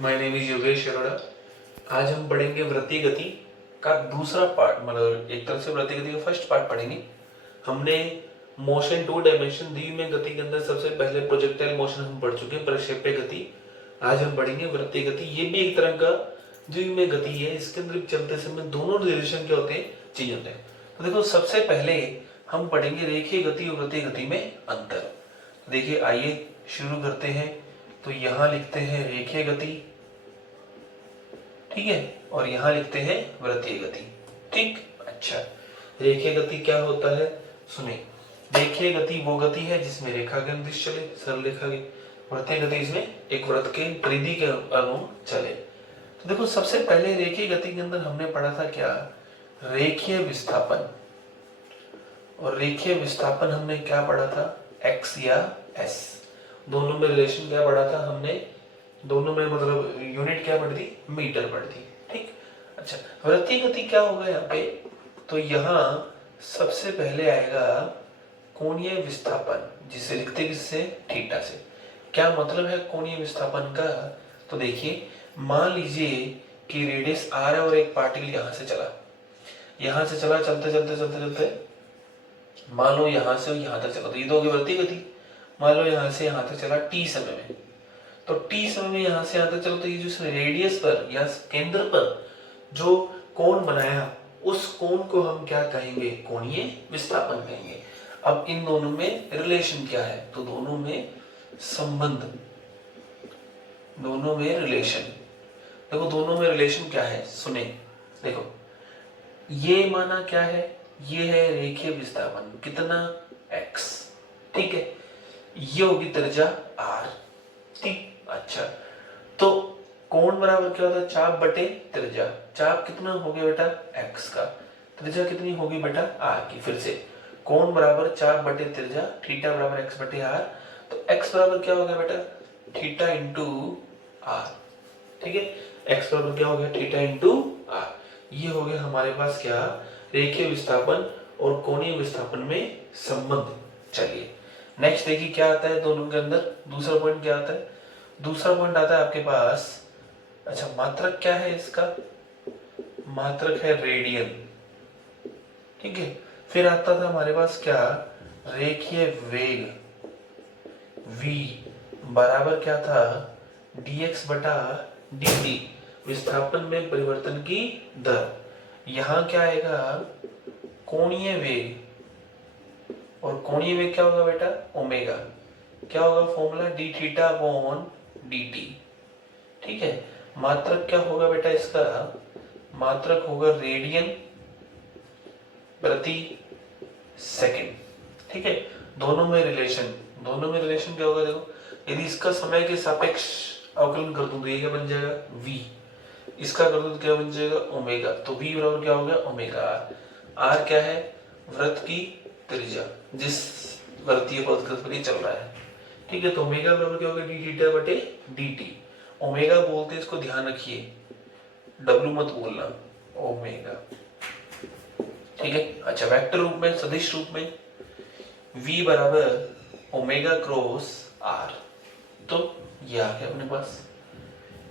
My name is Yogesh Arora. आज हम पढ़ेंगे वृत्तीय गति का दूसरा पार्ट, मतलब एक तरह से वृत्तीय गति का फर्स्ट पार्ट पढ़ेंगे। हमने मोशन टू डायमेंशन द्विमीय गति के अंदर सबसे पहले प्रोजेक्टाइल मोशन हम पढ़ चुके हैं, प्रक्षेप्य गति। आज हम पढ़ेंगे वृत्तीय गति। ये भी एक तरह का द्विमीय गति है। इसके अंदर चलते समय दोनों रिलेशन क्या होते हैं, चेंज होते हैं। तो देखो, सबसे पहले हम पढ़ेंगे रेखीय गति और वृत्तीय गति में अंतर। देखिए, आइए शुरू करते हैं। तो यहां लिखते हैं रेखीय गति, ठीक है, और यहां लिखते हैं वृत्तीय गति। ठीक, अच्छा, रेखीय गति क्या होता है, सुने। रेखीय गति वो गति है जिसमें रेखा के अनुदिश चले, सरल रेखा की। वृत्तीय गति इसमें एक वृत्त के परिधि के अनुरूप चले। तो देखो, सबसे पहले रेखीय गति के अंदर हमने पढ़ा था क्या, रेखीय विस्थापन। और रेखीय विस्थापन हमने क्या पढ़ा था, एक्स या एस। दोनों में रिलेशन क्या पढ़ा था हमने, दोनों में मतलब यूनिट क्या पढ़ दी, मीटर पढ़ दी। ठीक, अच्छा, वृत्तीय गति क्या होगा यहाँ पे, तो यहाँ सबसे पहले आएगा कोणीय विस्थापन, जिसे लिखते किससे, थीटा से। क्या मतलब है कोणीय विस्थापन का, तो देखिए, मान लीजिए कि रेडियस आर है और एक पार्टिकल यहां से चला, चलते चलते चलते चलते मान लो यहां से यहां तक चला, तो ये तो होगी वृत्तीय गति। मान लो यहां से यहां तक चला टी समय में, तो टी समय में यहां से यहां तक चलो, तो ये जो रेडियस पर या केंद्र पर जो कोण बनाया, उस कोण को हम क्या कहेंगे, कोणीय विस्थापन कहेंगे। अब इन दोनों में रिलेशन क्या है, तो दोनों में संबंध, दोनों में रिलेशन। देखो, दोनों में रिलेशन क्या है, सुने। देखो, ये माना क्या है, ये है रेखीय विस्थापन, कितना, x, ठीक है। ये होगी त्रिज्या r, ठीक, अच्छा। तो कोण बराबर क्या होता है, चाप बटे त्रिज्या। चाप कितना हो गया बेटा, x का, त्रिज्या कितनी होगी बेटा, r की। फिर से कोण बराबर चाप बटे त्रिज्या, थीटा बराबर x बटे r। तो x बराबर क्या हो गया बेटा, थीटा इंटू r, ठीक है। x बराबर क्या हो गया, थीटा इंटू r। ये हो गया हमारे पास क्या, रेखीय विस्थापन और कोणीय विस्थापन में संबंध। चलिए नेक्स्ट देखिए क्या आता है दोनों के अंदर। दूसरा पॉइंट क्या आता है, दूसरा पॉइंट आता है आपके पास, अच्छा, मात्रक क्या है इसका, मात्रक है रेडियन, ठीक है। फिर आता था हमारे पास क्या, रेखीय वेग, v बराबर क्या था, dx बटा dt, विस्थापन में परिवर्तन की दर। यहां क्या आएगा, कोणीय वेग, और कोणीय वेग क्या होगा बेटा, ओमेगा। क्या होगा formula, D theta upon dt, ठीक है। मात्रक क्या होगा बेटा इसका, मात्रक होगा रेडियन प्रति सेकंड, ठीक है। दोनों में रिलेशन, दोनों में रिलेशन क्या होगा, देखो, यदि इसका समय के सापेक्ष अवकलन कर दूं तो ये क्या बन जाएगा, v। इसका कर दूं तो क्या बन जाएगा, ओमेगा। तो v बराबर क्या हो गया, ओमेगा r। r क्या है, वृत्त की त्रिज्या, जिस वृत्तीय पथ पर ये चल रहा है, ठीक है। तो ओमेगा बराबर क्या होगा, डी थीटा बटे dt। ओमेगा बोलते हैं इसको, ध्यान रखिए, w मत बोलना, ओमेगा, ठीक है। अच्छा, वेक्टर रूप में, सदिश रूप में, v बराबर ओमेगा क्रॉस r। तो ये आ गया अपने पास।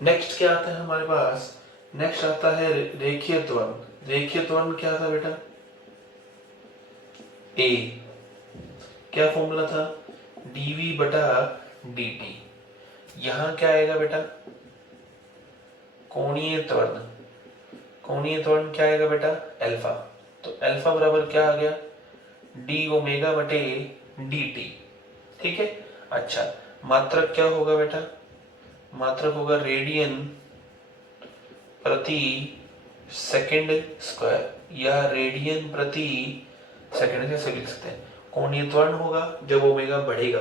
नेक्स्ट क्या आता है हमारे पास, नेक्स्ट आता है रेखीय त्वरण। रेखीय त्वरण क्या था बेटा, a, क्या फॉर्मूला था, dv बटा dt। यहां क्या आएगा बेटा, कोणीय त्वरण, कोणीय त्वरण क्या आएगा बेटा, अल्फा। तो अल्फा बराबर क्या आ गया, डी ओमेगा बटे dt, ठीक है। अच्छा, मात्रक क्या होगा बेटा, मात्रक होगा रेडियन प्रति सेकंड स्क्वायर, या रेडियन प्रति सेकंड कैसे लिख सकते हैं। कोणीय त्वरण होगा जब ओमेगा बढ़ेगा,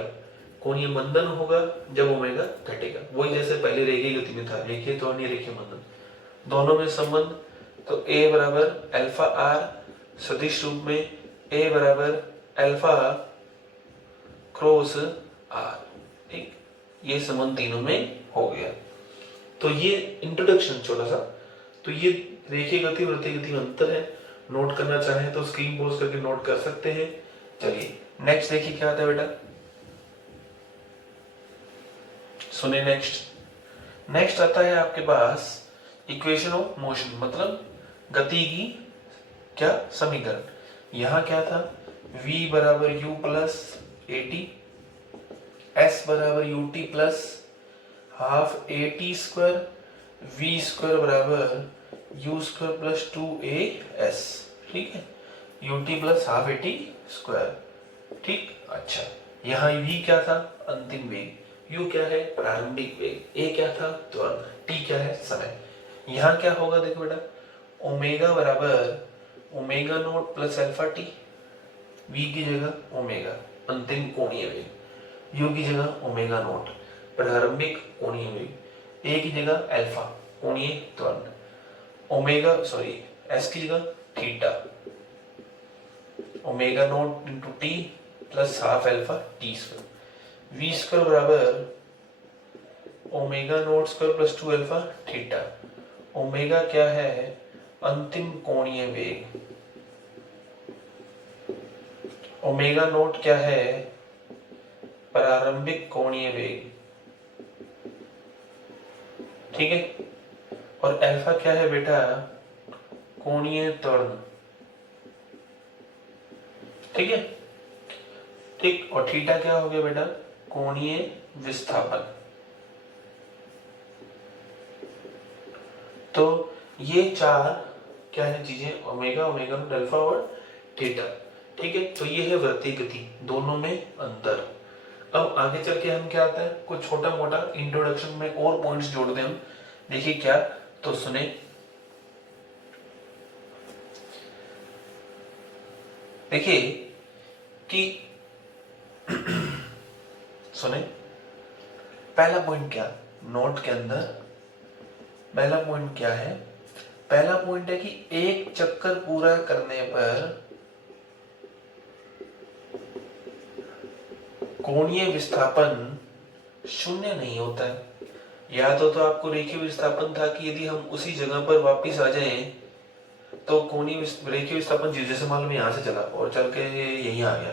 कोणीय मंदन होगा जब ओमेगा घटेगा। वही जैसे पहले रेखीय गति में था, रेखीय त्वरण या रेखीय मंदन, दोनों में संबंध। तो a बराबर अल्फा r, सदिश रूप में a बराबर अल्फा क्रॉस r, ठीक, ये संबंध तीनों में हो गया। तो ये इंट्रोडक्शन छोटा सा। तो ये रेखीय गति और वृत्तीय गति में अंतर है। नोट करना चाहें तो स्क्रीन पॉज करके नोट कर सकते हैं। चलिए नेक्स्ट देखिए क्या आता है बेटा, सुने नेक्स्ट। नेक्स्ट आता है आपके पास इक्वेशन ऑफ मोशन, मतलब गति की क्या समीकरण। यहां क्या था, v बराबर u plus a t, s बराबर u t plus half a t square, v square बराबर u square plus two a s. ठीक है, u t plus half a t square. ठीक, अच्छा यहाँ v क्या था, अंतिम वेग, u क्या है प्रारंभिक वेग, a क्या था त्वरण, t क्या है समय। यहाँ क्या होगा देखो बेटा, ओमेगा बराबर omega note plus alpha T, v की जगह ओमेगा अंतिम कोणीय वेग, u की जगह ओमेगा नोट प्रारंभिक कोणीय वेग, a की जगह अल्फा कोणीय त्वरण, ओमेगा सॉरी s की जगह theta, omega naught into t plus half alpha t square, v square बराबर omega naught square plus two alpha theta. Omega क्या है, अंतिम कोणीय वेग, ओमेगा नोट क्या है, प्रारंभिक कोणीय वेग। ठीक है, और अल्फा क्या है बेटा, कोणीय त्वरण। ठीक है, ठीक, और थीटा क्या हो गया बेटा, कोणीय विस्थापन। तो ये चार क्या है चीजें, ओमेगा, ओमेगा नोट, अल्फा और थीटा। ठीक है, तो ये है वृत्तीय गति, दोनों में अंतर। अब आगे चल के हम क्या आता है, कुछ छोटा मोटा इंट्रोडक्शन में और पॉइंट्स जोड़ दें हम। देखिए क्या, तो सुने, देखिए कि सुने, पहला पॉइंट क्या, नोट के अंदर पहला पॉइंट क्या है, पहला पॉइंट है कि एक चक्कर पूरा करने पर कोणीय विस्थापन शून्य नहीं होता है। या तो आपको रेखीय विस्थापन था कि यदि हम उसी जगह पर वापस आ जाएं तो कोणीय रेखीय विस्थापन जीरो, जैसे मान लो मैं यहाँ से चला और चल के यहीं आ गया,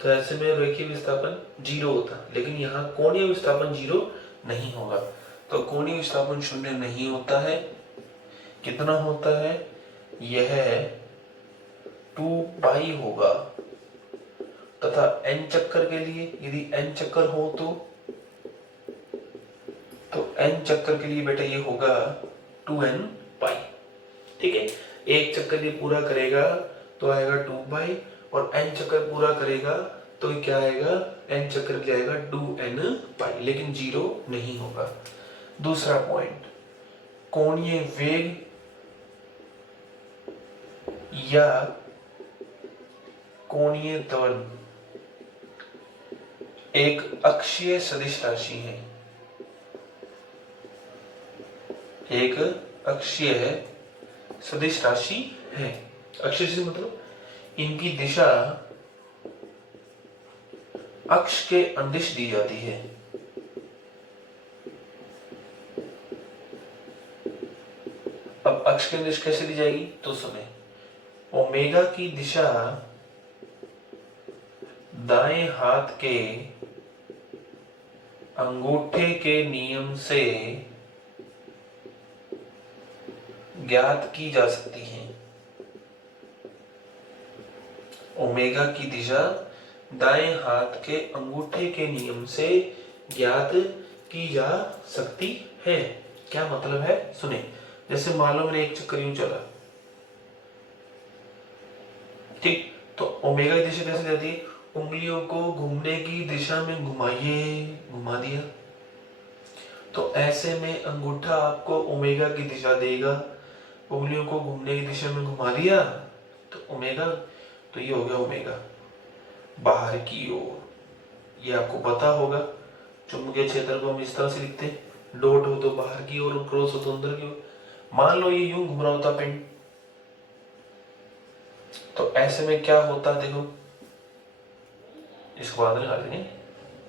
तो ऐसे में रेखीय विस्थापन जीरो होता, लेकिन यहाँ कोणीय विस्थापन जीरो नहीं होगा। तो कोणीय विस्थापन शून्य नहीं होता है, कितना होता है, यह 2 पाई होगा, तथा n चक्कर के लिए यदि n चक्कर हो तो n चक्कर के लिए बेटा ये होगा 2n पाई। ठीक है, एक चक्कर ये पूरा करेगा तो आएगा 2 पाई, और n चक्कर पूरा करेगा तो क्या आएगा, n चक्कर के लिए आएगा 2n पाई, लेकिन जीरो नहीं होगा। दूसरा पॉइंट, कोणीय वेग या कोणीय त्वरण एक अक्षीय सदिश राशि है, एक अक्षीय सदिश राशि है। अक्षीय सदिश मतलब इनकी दिशा अक्ष के अंदिश दी जाती है। अब अक्ष के अंदिश कैसे दी जाएगी, तो सुने, ओमेगा की दिशा दाएं हाथ के अंगूठे के नियम से ज्ञात की जा सकती है। ओमेगा की दिशा दाएं हाथ के अंगूठे के नियम से ज्ञात की जा सकती है। क्या मतलब है, सुने, जैसे मान लो मैंने एक चक्कर यूं चला, ठीक, तो ओमेगा की दिशा कैसे जाती है, उंगलियों को घूमने की दिशा में घुमाइए, घुमा दिया, तो ऐसे में अंगूठा आपको ओमेगा की दिशा देगा, उंगलियों को घूमने की दिशा में घुमा दिया तो ओमेगा, तो ये हो गया ओमेगा बाहर की ओर। ये आपको पता होगा, चुंबकीय क्षेत्र को हम इस तरह से लिखते हैं, डॉट हो तो बाहर की ओर, क्रॉस हो तो अंदर की ओर। मान लो ये यूं घूम रहा होता पिंड, तो ऐसे में क्या होता, देखो इसको बाद में लगा देंगे,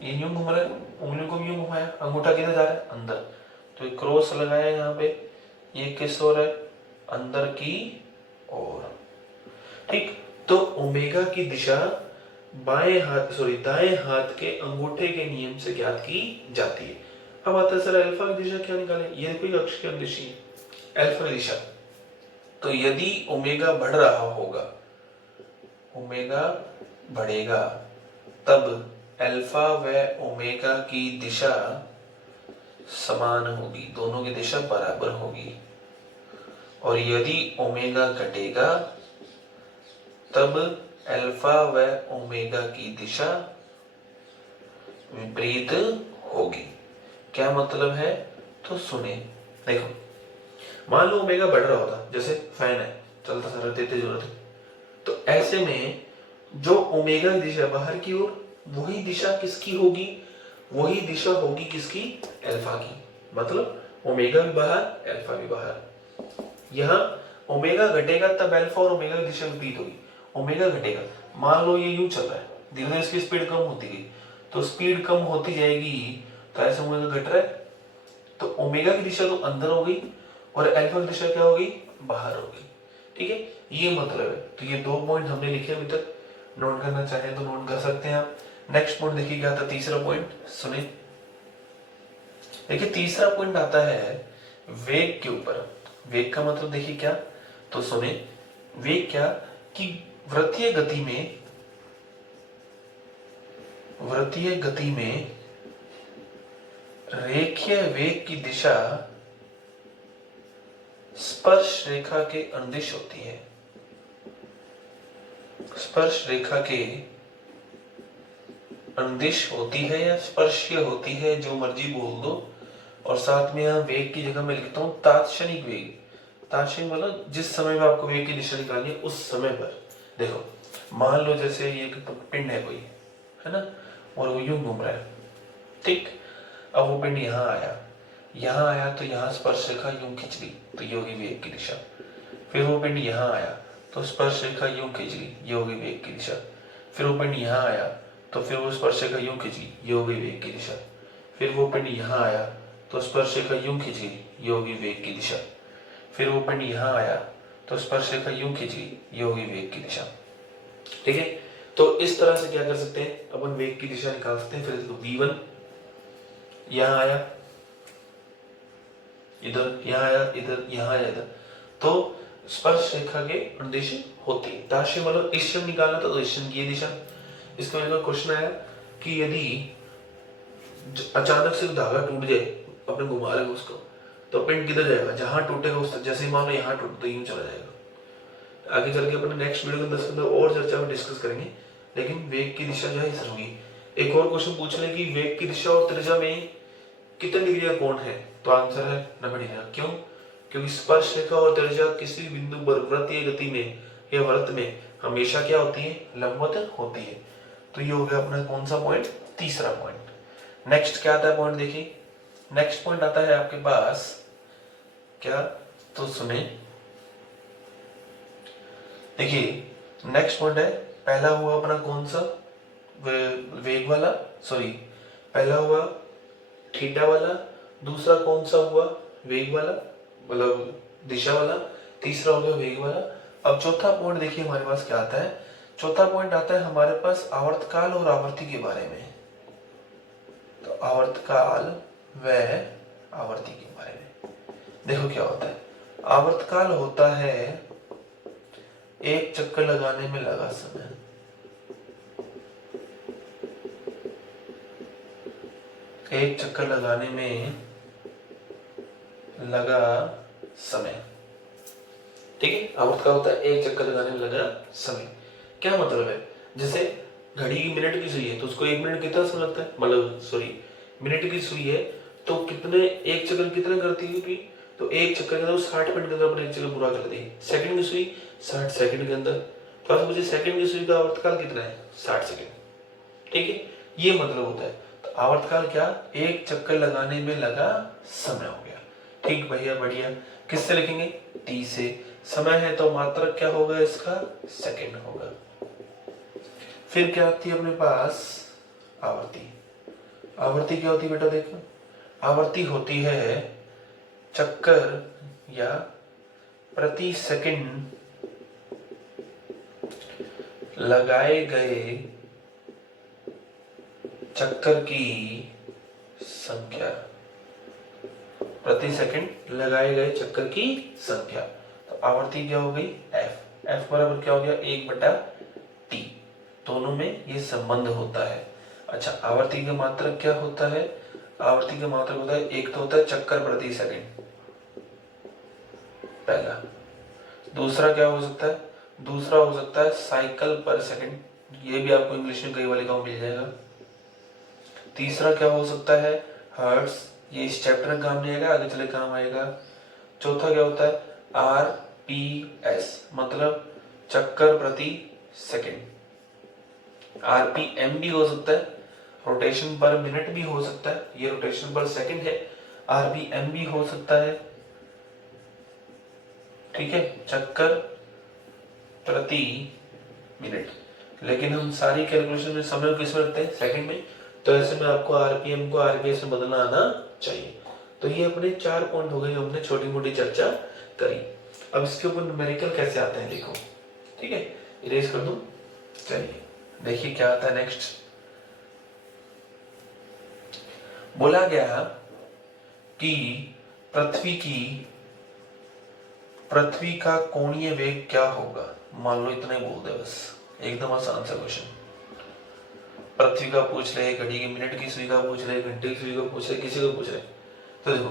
ये यूं घूम रहा है, उंगलियों को यूं घुमाया, अंगूठा किधर जा रहा है, अंदर, तो एक क्रॉस लगाया यहाँ पे, ये किस ओर है, अंदर की ओर। ठीक, तो ओमेगा की दिशा बाएं हाथ दाएं हाथ के अंगूठे के नियम से ज्ञात की जाती है। अब आता है सर अल्फा की दिशा क्या निकालें, ये कोई अक्ष की दिशा है अल्फा की दिशा। तो यदि ओमेगा बढ़ रहा होगा, ओमेगा बढ़ेगा, तब अल्फा व ओमेगा की दिशा समान होगी, दोनों की दिशा बराबर होगी। और यदि ओमेगा घटेगा तब अल्फा व ओमेगा की दिशा विपरीत होगी। क्या मतलब है, तो सुने, देखो मान लो ओमेगा बढ़ रहा होता, जैसे फैन है चलता सा रहते तेज होता, तो ऐसे में जो ओमेगा की दिशा बाहर की ओर, वही दिशा किसकी होगी, वही दिशा होगी किसकी, अल्फा की। मतलब ओमेगा भी बाहर अल्फा भी बाहर। यहाँ ओमेगा घटेगा तब अल्फा और ओमेगा की दिशा विपरीत होगी। ओमेगा घटेगा, मान लो ये यूं चल रहा है, धीरे धीरे इसकी स्पीड कम होती गई, तो स्पीड कम होती जाएगी, तो ऐसे ओमेगा घट रहा है, तो ओमेगा की दिशा तो अंदर हो गई और अल्फा की दिशा क्या होगी, बाहर होगी। ठीक है, ये मतलब है। तो ये 2 पॉइंट हमने लिखे अभी तक, नोट करना चाहें तो नोट कर सकते हैं आप। नेक्स्ट पॉइंट देखिए क्या था, तीसरा पॉइंट सुने। देखिए तीसरा पॉइंट आता है वेग के ऊपर। वेग का मतलब देखिए क्या, तो सुने, वेग क्या कि वृत्तीय गति में रेखीय वेग की दिशा स्पर्श रेखा के अनुदिश होती है। स्पर्श रेखा के अनुदिश होती है या स्पर्शीय होती है, जो मर्जी बोल दो। और साथ में यहाँ वेग की जगह मैं लिखता हूँ तात्क्षणिक वेग। तात्क्षणिक मतलब जिस समय में आपको वेग की दिशा निकालनी है उस समय पर। देखो मान लो जैसे ये पिंड है कोई, है ना, और वो यूं घूम रहा है, ठीक। अब वो पिंड यहाँ आया तो यहाँ स्पर्श रेखा यूं खिंच ली, तो ये होगी वेग की दिशा। फिर वो पिंड यहाँ आया तो स्पर्श रेखा यूं खिंच ली, ये होगी वेग की दिशा। फिर वो पिंड यहाँ आया तो फिर वो स्पर्श रेखा यूं खिंच ली, ये होगी वेग की दिशा। फिर वो पिंड यहाँ आया तो स्पर्श रेखा यूं खिंच ली, ये होगी वेग की दिशा। फिर वो पिंड यहाँ आया तो स्पर्श रेखा यूं खिंच ली, ये होगी वेग की दिशा। ठीक है, तो इस तरह से क्या कर सकते हैं अपन, वेग की दिशा निकाल सकते हैं। फिर देखो v1 यहाँ आया, इधर यहाँ आया, इधर यहाँ आया, इधर, तो स्पर्श रेखा के अनुदिश होती है। ताशी मतलब इश्चम निकालना था, तो इश्चम की ये दिशा। इसके वजह क्वेश्चन आया कि यदि अचानक से धागा टूट जाए, अपने घुमा रहे उसको, तो पिंड किधर जाएगा, जहां टूटेगा उस, जैसे ही मान लो यहाँ टूट तो यूं चला जाएगा। आगे चल के अपने नेक्स्ट वीडियो के अंदर और चर्चा में डिस्कस करेंगे, लेकिन वेग की दिशा जो है इस होगी। एक और क्वेश्चन पूछ ले कि वेग की दिशा और त्रिज्या में कितने डिग्री का कोण है, तो आंसर है 90 डिग्री। क्यों, क्योंकि स्पर्श रेखा और त्रिज्या किसी बिंदु पर वृत्तीय गति में या वृत्त में हमेशा क्या होती है, लंबवत होती है। तो ये हो गया अपना कौन सा पॉइंट, तीसरा पॉइंट। नेक्स्ट क्या आता है पॉइंट, देखिए नेक्स्ट पॉइंट आता है आपके पास क्या, तो सुने, देखिए नेक्स्ट पॉइंट है, पहला हुआ अपना कौन सा, वेग वाला, सॉरी पहला हुआ थीटा वाला, दूसरा कौन सा हुआ, वेग वाला मतलब दिशा वाला, तीसरा हो गया वेग वाला। अब चौथा पॉइंट देखिए हमारे पास क्या आता है, चौथा पॉइंट आता है हमारे पास आवर्तकाल और आवर्ती के बारे में। तो आवर्तकाल व आवर्ती के बारे में देखो क्या होता है। आवर्तकाल होता है एक चक्कर लगाने में लगा समय, एक चक्कर लगाने में लगा समय। ठीक है, आवर्तकाल होता है एक चक्कर लगाने में लगा समय। क्या मतलब है, जैसे घड़ी की मिनट की सुई है तो उसको 1 मिनट कितना समय लगता है, मतलब सॉरी मिनट की सुई है तो कितने, एक चक्कर कितने करती है, तो एक चक्कर के अंदर 60 मिनट के अंदर अपने एक चक्कर पूरा कर दी। सेकंड की सुई 60 सेकंड के अंदर, तो अब मुझे सेकंड की सुई का आवर्तकाल कितना है, 60 सेकंड। ठीक है, ये मतलब होता है। तो आवर्तकाल क्या, एक चक्कर लगाने में लगा समय हो गया। ठीक भैया, बढ़िया। किससे लिखेंगे, टी से। समय है तो मात्रक क्या होगा इसका, सेकंड होगा। फिर क्या आती है अपने पास, आवर्ती। आवर्ती क्या होती है बेटा, देखो आवर्ती होती है चक्कर या प्रति सेकंड लगाए गए चक्कर की संख्या। प्रति सेकंड लगाए गए चक्कर की संख्या। तो आवर्ती क्या हो गई एफ, एफ बराबर क्या हो गया 1/t। दोनों में ये संबंध होता है। अच्छा, आवर्ती का मात्रक क्या होता है? आवर्ती का मात्रक होता है, एक तो होता है चक्कर प्रति सेकंड, पहला। दूसरा क्या हो सकता है? दूसरा हो सकता है साइकिल पर सेकंड, ये भी आपको इंग्लिश में कई वाले का मिल जाएगा। तीसरा क्या हो सकता है? हर्ट्ज, ये इस चैप्टर में काम नहीं आएगा, आगे चले काम आएगा। चौथा क्या होता है? आरपीएस, मतलब चक्कर प्रति सेकंड। आरपीएम भी हो सकता है, रोटेशन पर मिनट भी हो सकता है, ये रोटेशन पर सेकंड है। आरपीएम भी हो सकता है, ठीक है, चक्कर प्रति मिनट। लेकिन हम सारी कैलकुलेशन में समय किस में रखते हैं? सेकंड में। तो ऐसे में आपको आरपीएम को आरपीएस में बदलना आना चाहिए। तो ये अपने 4 पॉइंट हो गए, हमने छोटी मोटी चर्चा करी। अब इसके ऊपर न्यूमेरिकल कैसे आते हैं देखो, ठीक है, इरेज कर दूं। चलिए देखिए क्या आता है नेक्स्ट। बोला गया कि पृथ्वी का कोणीय वेग क्या होगा। मान लो इतना ही बोल दे बस, एकदम आसान सा क्वेश्चन। पृथ्वी का पूछ रहे, घड़ी की मिनट की सुई का पूछ रहे, घंटे की सुई का पूछ रहे, किसी को पूछ रहे। तो देखो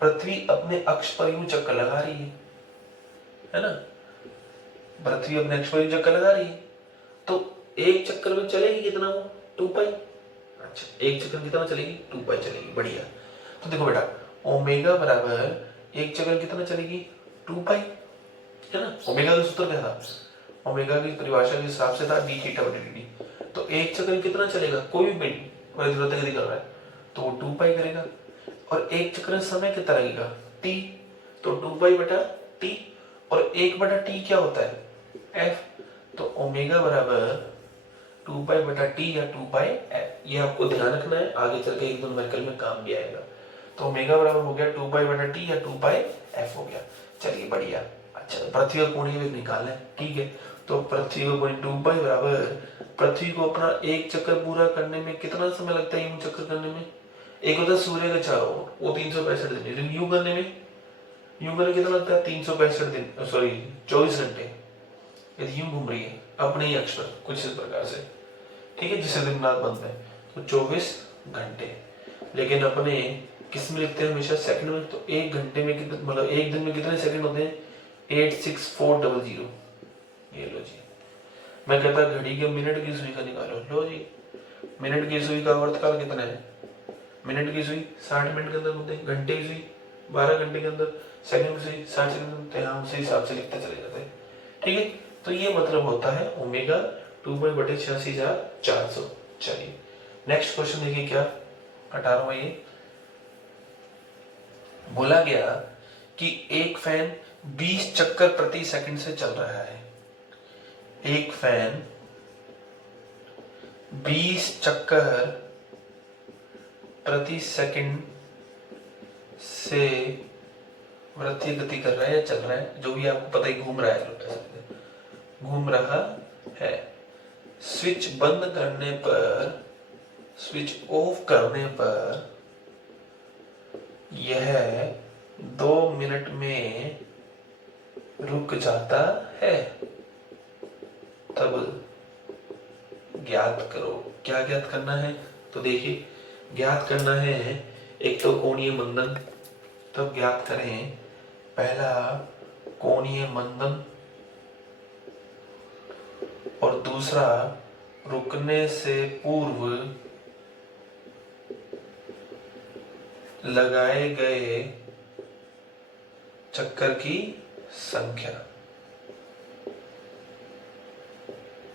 पृथ्वी अपने अक्ष पर यूं चक्कर लगा रही है ना, पृथ्वी अपने अक्ष पर यूं चक्कर लगा रही है। तो एक चक्कर में चलेगी कितना? वो 2 पाई। अच्छा, एक चक्कर कितना चलेगी? 2 पाई चलेगी, बढ़िया। तो देखो बेटा, ओमेगा बराबर एक चक्कर कितना चलेगी? 2 पाई, है ना। ओमेगा का सूत्र क्या था? ओमेगा की परिभाषा के हिसाब से था डी थीटा बटे डी। तो एक चक्कर कितना चलेगा? कोई भी पिंड परिवर्तन यदि कर रहा है तो वो 2 पाई करेगा। और एक चक्कर में समय कितना लगेगा? t। तो 2 पाई बटा t, और 1/t क्या होता है? f। तो ओमेगा बराबर 2 पाई बटा t या 2 पाई f। ये आपको ध्यान रखना है, आगे चल के एक दो न्यूमेरिकल में काम भी आएगा। तो ओमेगा बराबर हो गया 2 पाई बटा t या 2 पाई f हो गया। चलिए बढ़िया। अच्छा, पृथ्वी का कोणीय वेग निकालना है, ठीक है। तो पृथ्वी का कोणीय 2 पाई बराबर, पृथ्वी को अपना एक चक्कर पूरा करने में कितना समय लगता है? यूं चक्कर करने में, एक होता है सूर्य के चारों ओर, वो 365 दिन, लेकिन यूं करने में कितना लगता है? 365 दिन, सॉरी 24 घंटे। यदि यूं घूम रही है अपने ही अक्ष पर कुछ इस प्रकार से, ठीक है, जिससे दिन रात बनता है, तो 24 घंटे। लेकिन अपने किस में लिखते हैं? हमेशा सेकंड में। तो एक घंटे में कितने, मतलब एक दिन में कितने सेकंड होते हैं? 86400। ये लो जी। मैं कहता घड़ी के मिनट की सुई का निकालो, लो जी, मिनट की सुई का आवर्तकाल कितना है? मिनट की सुई 60 मिनट के अंदर घूमते हैं, घंटे की सुई 12 घंटे के अंदर, सेकंड की सुई 60 सेकंड घूमते हैं। उसी हिसाब से लिखते चले जाते हैं, ठीक है। तो ये मतलब होता है ओमेगा 2/86,400। चलिए नेक्स्ट क्वेश्चन देखिए क्या 18वां। ये बोला गया कि एक फैन 20 चक्कर प्रति सेकंड से चल रहा है। एक फैन 20 चक्कर प्रति सेकंड से वृत्तीय गति कर रहा है या चल रहा है, जो भी आपको पता ही, घूम रहा है, घूम रहा है। स्विच बंद करने पर, स्विच ऑफ करने पर यह 2 मिनट में रुक जाता है। तब ज्ञात करो। क्या ज्ञात करना है? तो देखिए ज्ञात करना है एक तो कोणीय मंदन, तब ज्ञात करें पहला कोणीय मंदन, और दूसरा रुकने से पूर्व लगाए गए चक्कर की संख्या।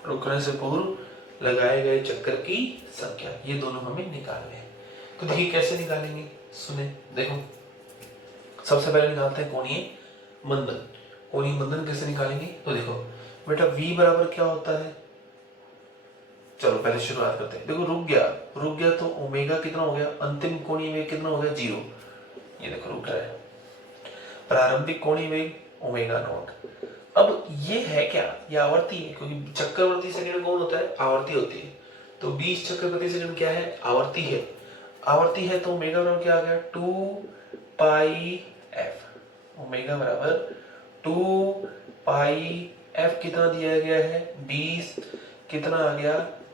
रुकने से पूर्व लगाए गए चक्कर की संख्या, ये दोनों हमें निकालने हैं। तो देखिए कैसे निकालेंगे, सुने देखो। सबसे पहले निकालते हैं कोणीय मंदन। कोणीय मंदन कैसे निकालेंगे? तो देखो बेटा v बराबर क्या होता है, चलो पहले शुरुआत करते हैं। देखो रुक गया तो ओमेगा कितना हो गया? अंतिम कोणीय वेग कितना हो गया? 0। ये देखो रुक रहा है। प्रारंभिक कोणीय वेग ओमेगा नॉट। अब ये है क्या? ये आवर्ती है, क्योंकि चक्कर प्रति सेकंड कौन होता है? आवर्ती होती है। तो 20 चक्कर प्रति सेकंड क्या है? आवर्ती है। आवर्ती है तो ओमेगा बराबर क्या आ गया? 2 पाई एफ, ओमेगा बराबर 2 पाई एफ कितना दिया गया है 20, कितना आ गया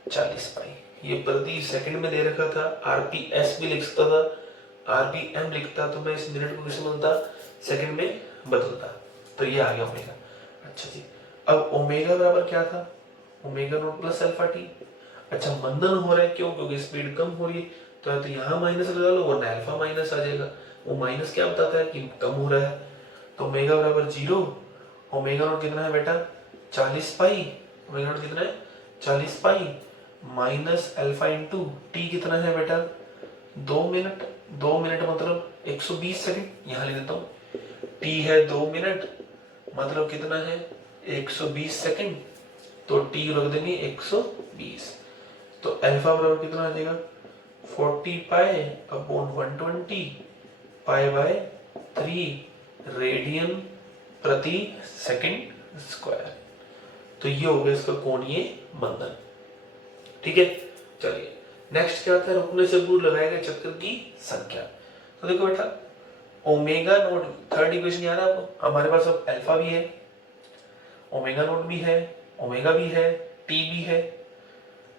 40 पाई। ये प्रति सेकंड में दे रखा था, आरपीएस भी लिख सकता था, आरपीएम लिखता तो मैं इस मिनट को किसे बदलता, सेकंड में बदलता, तो ये आ गया ओमेगा। अच्छा जी, अब ओमेगा बराबर क्या था, omega naught plus alpha T. अच्छा मंदन हो रहा है क्यों, क्योंकि स्पीड कम हो रही है, तो यहाँ माइनस लगा लो वरना अल्फा माइनस आ जाएगा। वो माइनस क्या बताता है कि कम हो रहा है, तो ओमेगा बराबर 0, ओमेगा नॉट कितना है बेटा 40 पाई, ओमेगा नॉट कितना है 40 pi minus alpha into T कितना है बेटा 2 मिनट, 2 मिनट मतलब 120 सेकंड, यहाँ लिख देता हूँ, टी है 2 मिनट मतलब कितना है 120 सेकंड, तो टी रख देंगे 120, तो अल्फा बराबर कितना आ जाएगा 40 pi upon 120 pi by 3 radian प्रति सेकंड स्क्वायर, तो ये हो गया इसका कोणीय मंदन। ठीक है, चलिए नेक्स्ट क्या था, रुकने से पूर्व लगाए गए चक्कर की संख्या। तो देखो बेटा ओमेगा नोट, थर्ड इक्वेशन याद है आपको, हमारे पास अब अल्फा भी है, ओमेगा नोट भी है, ओमेगा भी है, टी भी है।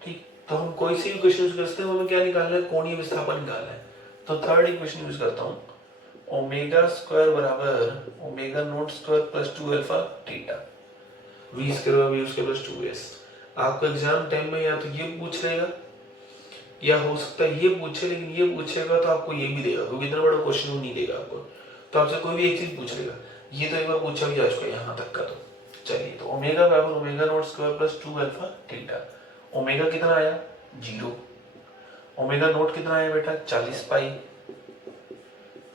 ठीक, तो हम कोई सी इक्वेशन यूज कर सकते हैं, हमें क्या निकालना है कोणीय विस्थापन निकालना है। तो थर्ड इक्वेशन यूज करता हूँ, ओमेगा स्क्वायर बराबर omega naught square plus 2 alpha theta, v square बराबर वी स्क्वायर प्लस 2s। आपका एग्जाम टाइम में या तो ये पूछ लेगा या हो सकता है ये पूछे, लेकिन ये पूछेगा तो आपको ये भी देगा, क्योंकि इतना बड़ा क्वेश्चन वो नहीं देगा आपको, तो आपसे कोई भी एक चीज पूछ लेगा। ये तो एक बार पूछा भी आज को यहाँ तक का। तो चलिए, तो ओमेगा बराबर omega naught square plus 2 alpha theta, omega कितना आया 0, ओमेगा नोट कितना आया बेटा 40 पाई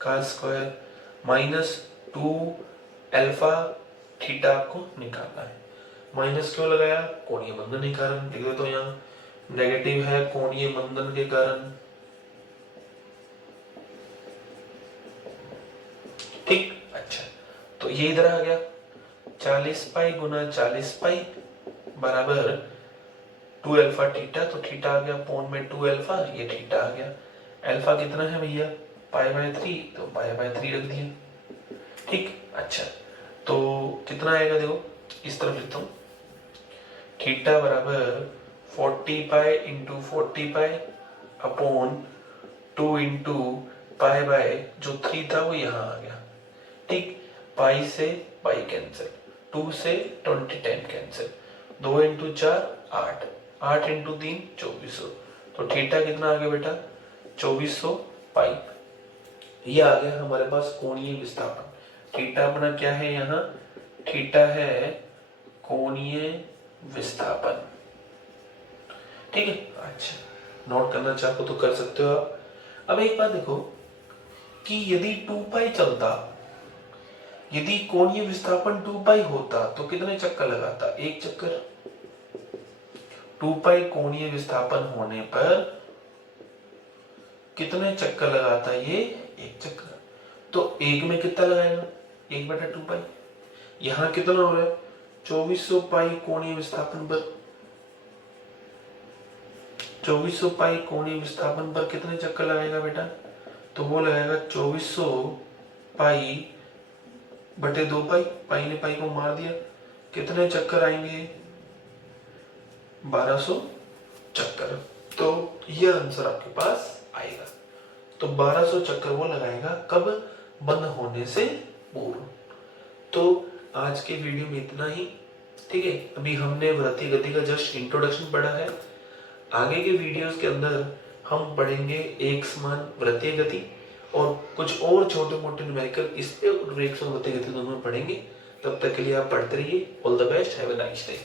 का स्क्वायर माइनस 2 अल्फा थीटा आपको निकालना है। माइनस क्यों लगाया, कोणीय मंदन के कारण, लिख देता हूं यहाँ नेगेटिव है कोणीय मंदन के कारण। ठीक, अच्छा तो ये इधर आ गया 40 पाई गुना 40 पाई बराबर 2 अल्फा थीटा, तो थीटा आ गया पौन में 2 अल्फा, ये थीटा आ गया। अल्फा कितना है भैया पाई बाय 3, तो पाई बाय 3 रख दिया। ठीक, अच्छा तो कितना आएगा देखो इस तरफ लिखता हूँ, थीटा बराबर 40 pi into 40 pi upon 2 into pi by जो 3 था वो यहाँ आ गया। ठीक, पाई से पाई कैंसिल, 2 से 20 10 कैंसिल, 2 इंटू 4 8, 8 इंटू 3 2400, तो थीटा कितना आ गया बेटा 2400 पाई। ये आ गया हमारे पास कोणीय विस्थापन। थीटा अपना क्या है यहाँ, थीटा है कोणीय विस्थापन। ठीक है, अच्छा नोट करना चाहो तो कर सकते हो आप। अब एक बात देखो कि यदि 2 पाई चलता, यदि कोणीय विस्थापन 2 पाई होता तो कितने चक्कर लगाता, एक चक्कर। 2 पाई कोणीय विस्थापन होने पर कितने चक्कर लगाता ये, एक चक्कर। तो एक में कितना लगाएगा 1 बटा 2 पाई, यहां कितना हो रहा है 2400 पाई कोणीय विस्थापन पर, 2400 पाई कोणीय विस्थापन पर कितने चक्कर लगाएगा बेटा, तो वो लगाएगा 2400 पाई बटे 2 पाई, पाई ने पाई को मार दिया, कितने चक्कर आएंगे 1200 चक्कर। तो ये आंसर आपके पास आएगा। तो 1200 चक्कर वो लगाएगा कब, बंद होने से पूर्व। तो आज के वीडियो में इतना ही। ठीक है, अभी हमने वृत्तीय गति का जस्ट इंट्रोडक्शन पढ़ा है। आगे के वीडियोस के अंदर हम पढ़ेंगे एक समान वृत्तीय गति और कुछ और छोटे मोटे न्यूमेरिकल इस पे और एक समान वृत्तीय गति दोनों पढ़ेंगे। तब तक के लिए आप पढ़ते रहिए। All the best, have a nice day.